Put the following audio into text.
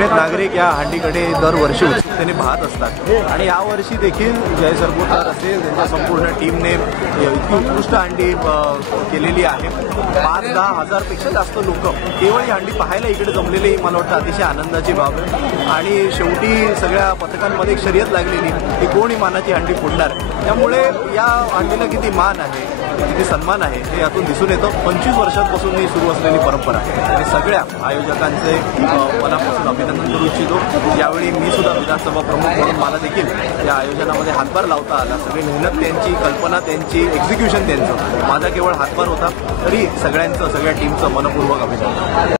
सगळेच नागरिक या हंडीकडे दरवर्षी उत्सुकतेने पाहत असतात आणि यावर्षी देखील जय सरपोतदार असेल त्यांच्या संपूर्ण टीमने इतकी उत्कृष्ट हंडी केलेली आहे। 5-10 हजारपेक्षा जास्त लोक केवळ ही हंडी पाहायला इकडे जमलेली मला वाटतं अतिशय आनंदाची बाब आहे। आणि शेवटी सगळ्या पथकांमध्ये एक शर्यत लागलेली की कोण ही मानाची हंडी फोडणार, त्यामुळे या हंडीला किती मान आहे, किती सन्मान आहे हे यातून दिसून येतं। 25 वर्षांपासून ही सुरू असलेली परंपरा आणि सगळ्या आयोजकांचे मनापासून अभिनंदन करू इच्छितो। यावेळी मी सुद्धा विधानसभा प्रमुख म्हणून मला देखील या आयोजनामध्ये हातभार लावता आला। सगळी मेहनत त्यांची, कल्पना त्यांची, एक्झिक्युशन त्यांचं, माझा केवळ हातभार होता। तरी सगळ्यांचं, सगळ्या टीमचं मनपूर्वक अभिनंदन।